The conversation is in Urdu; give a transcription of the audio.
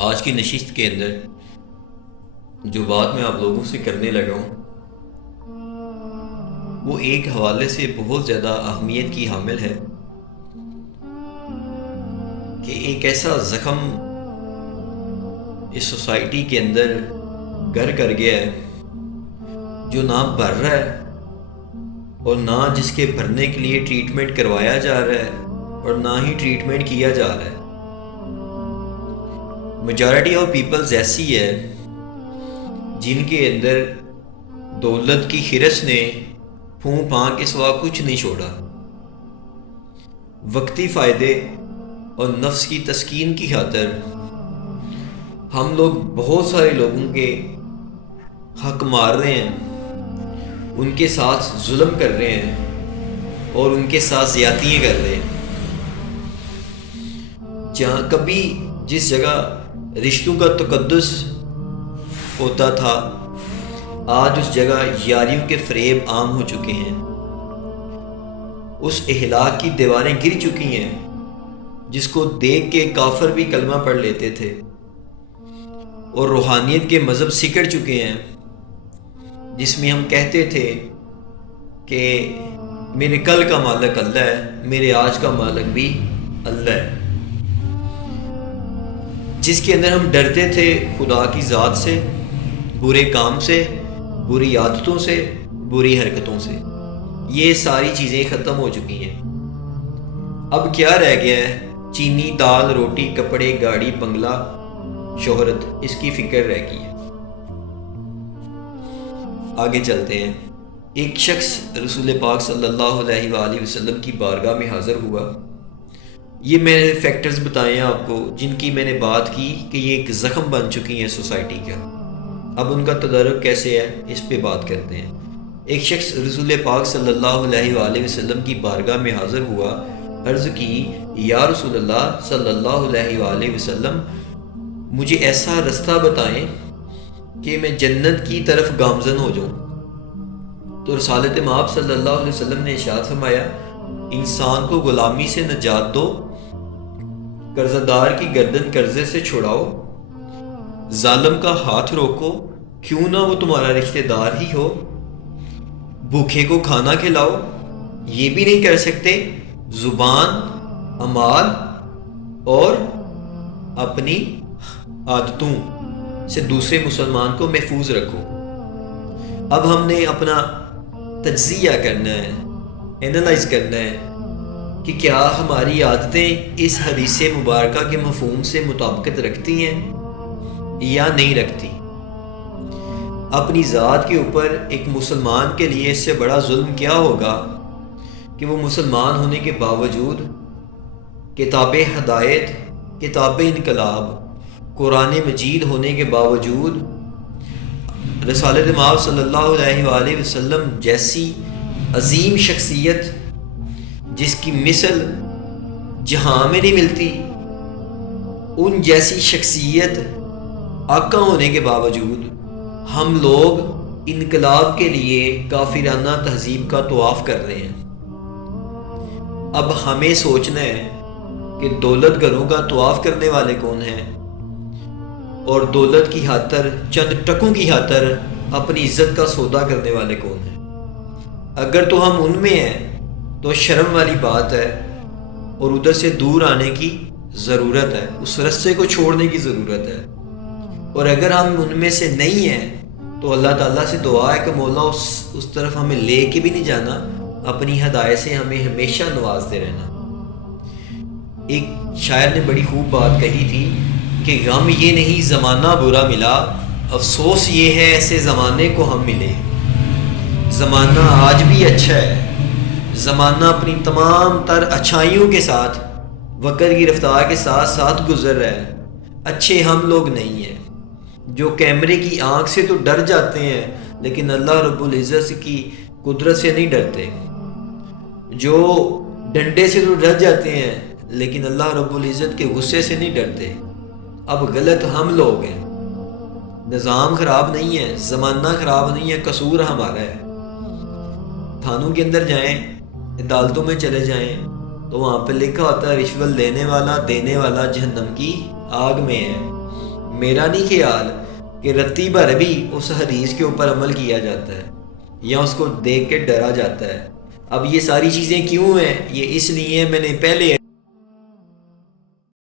آج کی نشست کے اندر جو بات میں آپ لوگوں سے کرنے لگا ہوں وہ ایک حوالے سے بہت زیادہ اہمیت کی حامل ہے کہ ایک ایسا زخم اس سوسائٹی کے اندر گر کر گیا ہے جو نہ بھر رہا ہے اور نہ جس کے بھرنے کے لیے ٹریٹمنٹ کروایا جا رہا ہے اور نہ ہی ٹریٹمنٹ کیا جا رہا ہے۔ میجارٹی آف پیپلز ایسی ہے جن کے اندر دولت کی خرس نے پھون پھان کے سوا کچھ نہیں چھوڑا۔ وقتی فائدے اور نفس کی تسکین کی خاطر ہم لوگ بہت سارے لوگوں کے حق مار رہے ہیں، ان کے ساتھ ظلم کر رہے ہیں اور ان کے ساتھ زیادتیاں کر رہے ہیں۔ جہاں کبھی جس جگہ رشتوں کا تقدس ہوتا تھا، آج اس جگہ یاریوں کے فریب عام ہو چکے ہیں۔ اس اخلاق کی دیواریں گر چکی ہیں جس کو دیکھ کے کافر بھی کلمہ پڑھ لیتے تھے، اور روحانیت کے مذہب سکڑ چکے ہیں جس میں ہم کہتے تھے کہ میرے کل کا مالک اللہ ہے، میرے آج کا مالک بھی اللہ ہے، جس کے اندر ہم ڈرتے تھے خدا کی ذات سے، برے کام سے، بری عادتوں سے، بری حرکتوں سے۔ یہ ساری چیزیں ختم ہو چکی ہیں۔ اب کیا رہ گیا ہے؟ چینی، دال، روٹی، کپڑے، گاڑی، بنگلہ، شہرت، اس کی فکر رہ گئی ہے۔ آگے چلتے ہیں۔ ایک شخص رسول پاک صلی اللہ علیہ وآلہ وسلم کی بارگاہ میں حاضر ہوا۔ یہ میں نے فیکٹرز بتائے ہیں آپ کو جن کی میں نے بات کی کہ یہ ایک زخم بن چکی ہیں سوسائٹی کا۔ اب ان کا تدارک کیسے ہے اس پہ بات کرتے ہیں۔ ایک شخص رسول پاک صلی اللہ علیہ وآلہ وسلم کی بارگاہ میں حاضر ہوا، عرض کی، یا رسول اللہ صلی اللہ علیہ وآلہ وسلم، مجھے ایسا رستہ بتائیں کہ میں جنت کی طرف گامزن ہو جاؤں۔ تو رسالت مآب صلی اللہ علیہ وسلم نے ارشاد فرمایا، انسان کو غلامی سے نجات دو، قرضہ دار کی گردن قرضے سے چھڑاؤ، ظالم کا ہاتھ روکو کیوں نہ وہ تمہارا رشتہ دار ہی ہو، بھوکے کو کھانا کھلاؤ، یہ بھی نہیں کر سکتے، زبان، اعمال اور اپنی عادتوں سے دوسرے مسلمان کو محفوظ رکھو۔ اب ہم نے اپنا تجزیہ کرنا ہے، اینالائز کرنا ہے کہ کیا ہماری عادتیں اس حدیث مبارکہ کے مفہوم سے مطابقت رکھتی ہیں یا نہیں رکھتی۔ اپنی ذات کے اوپر ایک مسلمان کے لیے اس سے بڑا ظلم کیا ہوگا کہ وہ مسلمان ہونے کے باوجود کتاب ہدایت، کتاب انقلاب، قرآن مجید ہونے کے باوجود رسالت مآب صلی اللہ علیہ وآلہ وسلم جیسی عظیم شخصیت جس کی مثل جہاں میں نہیں ملتی، ان جیسی شخصیت آقا ہونے کے باوجود ہم لوگ انقلاب کے لیے کافرانہ تہذیب کا طواف کر رہے ہیں۔ اب ہمیں سوچنا ہے کہ دولت گھروں کا طواف کرنے والے کون ہیں اور دولت کی خاطر، چند ٹکوں کی خاطر اپنی عزت کا سودا کرنے والے کون ہیں۔ اگر تو ہم ان میں ہیں تو شرم والی بات ہے اور ادھر سے دور آنے کی ضرورت ہے، اس رستے کو چھوڑنے کی ضرورت ہے۔ اور اگر ہم ان میں سے نہیں ہیں تو اللہ تعالیٰ سے دعا ہے کہ مولا اس طرف ہمیں لے کے بھی نہیں جانا، اپنی ہدایت سے ہمیں ہمیشہ نوازتے رہنا۔ ایک شاعر نے بڑی خوب بات کہی تھی کہ غم یہ نہیں زمانہ برا ملا، افسوس یہ ہے ایسے زمانے کو ہم ملے۔ زمانہ آج بھی اچھا ہے، زمانہ اپنی تمام تر اچھائیوں کے ساتھ وقت کی رفتار کے ساتھ ساتھ گزر رہا ہے۔ اچھے ہم لوگ نہیں ہیں جو کیمرے کی آنکھ سے تو ڈر جاتے ہیں لیکن اللہ رب العزت کی قدرت سے نہیں ڈرتے، جو ڈنڈے سے تو ڈر جاتے ہیں لیکن اللہ رب العزت کے غصے سے نہیں ڈرتے۔ اب غلط ہم لوگ ہیں، نظام خراب نہیں ہے، زمانہ خراب نہیں ہے، قصور ہمارا ہے۔ تھانوں کے اندر جائیں، عدالتوں میں چلے جائیں تو وہاں پہ لکھا ہوتا ہے رشوت لینے والا دینے والا جہنم کی آگ میں ہے۔ میرا نہیں خیال کہ رتی بھر بھی اس حدیث کے اوپر عمل کیا جاتا ہے یا اس کو دیکھ کے ڈرا جاتا ہے۔ اب یہ ساری چیزیں کیوں ہیں؟ یہ اس لیے میں نے پہلے